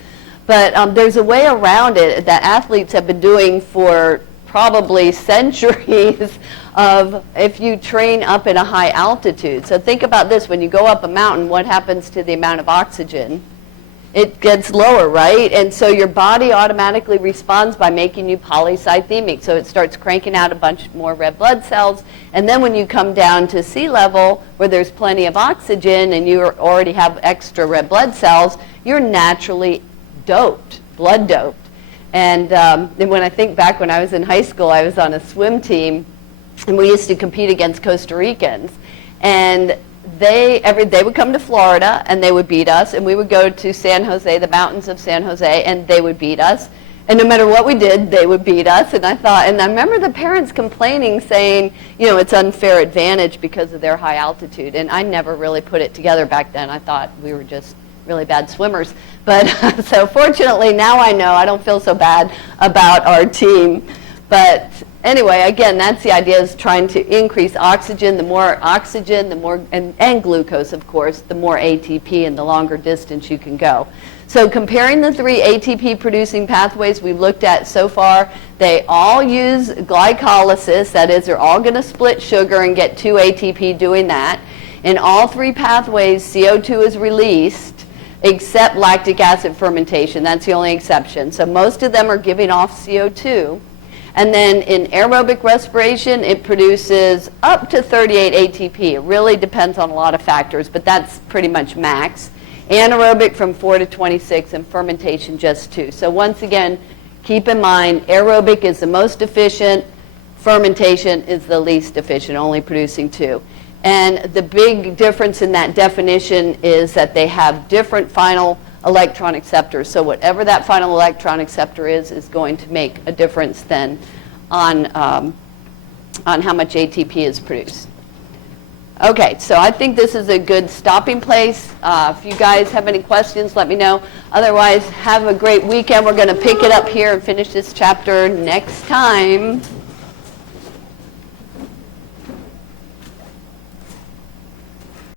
But there's a way around it that athletes have been doing for probably centuries of if you train up in a high altitude. So think about this, when you go up a mountain, what happens to the amount of oxygen? It gets lower, right? And so your body automatically responds by making you polycythemic. So it starts cranking out a bunch more red blood cells. And then when you come down to sea level, where there's plenty of oxygen and you already have extra red blood cells, you're naturally doped, blood doped. And when I think back when I was in high school, I was on a swim team, and we used to compete against Costa Ricans. And they would come to Florida, and they would beat us, and we would go to San Jose, the mountains of San Jose, and they would beat us. And no matter what we did, they would beat us. And I remember the parents complaining, saying, you know, it's unfair advantage because of their high altitude. And I never really put it together back then. I thought we were just really bad swimmers. But so fortunately now I know I don't feel so bad about our team. But anyway, again, that's the idea, is trying to increase oxygen. The more oxygen, the more, and glucose, of course, the more ATP and the longer distance you can go. So comparing the three ATP producing pathways we've looked at so far, they all use glycolysis. That is, they're all going to split sugar and get 2 ATP doing that. In all three pathways, CO2 is released, except lactic acid fermentation. That's the only exception. So most of them are giving off CO2. And then in aerobic respiration, it produces up to 38 ATP. It really depends on a lot of factors, but that's pretty much max. Anaerobic from 4 to 26, and fermentation just 2. So once again, keep in mind, aerobic is the most efficient, fermentation is the least efficient, only producing 2. And the big difference in that definition is that they have different final electron acceptors. So whatever that final electron acceptor is going to make a difference then on how much ATP is produced. Okay, so I think this is a good stopping place. If you guys have any questions, let me know. Otherwise, have a great weekend. We're going to pick it up here and finish this chapter next time.